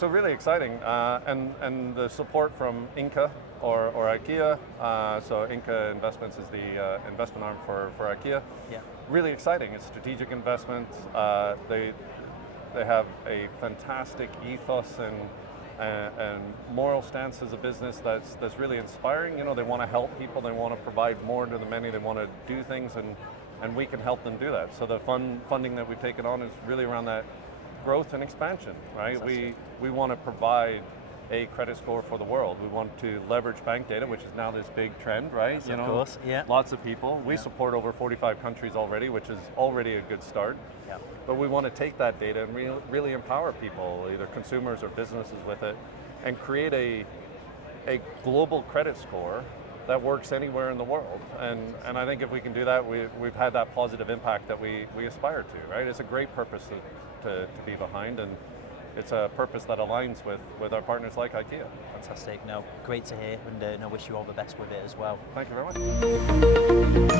so really exciting, and the support from Ingka or IKEA. So Ingka Investments is the investment arm for IKEA. Yeah. Really exciting. It's strategic investments. They have a fantastic ethos and moral stance as a business that's really inspiring. You know, they want to help people. They want to provide more to the many. They want to do things, and we can help them do that. So the funding that we've taken on is really around that growth and expansion, right? We want to provide a credit score for the world. We want to leverage bank data, which is now this big trend, right? Yes, of course, yeah. Lots of people. We support over 45 countries already, which is already a good start. Yeah. But we want to take that data and really empower people, either consumers or businesses with it, and create a global credit score that works anywhere in the world. And I think if we can do that, we've had that positive impact that we aspire to, right? It's a great purpose to be behind, and it's a purpose that aligns with our partners like IKEA. Fantastic. No, great to hear, and I wish you all the best with it as well. Thank you very much.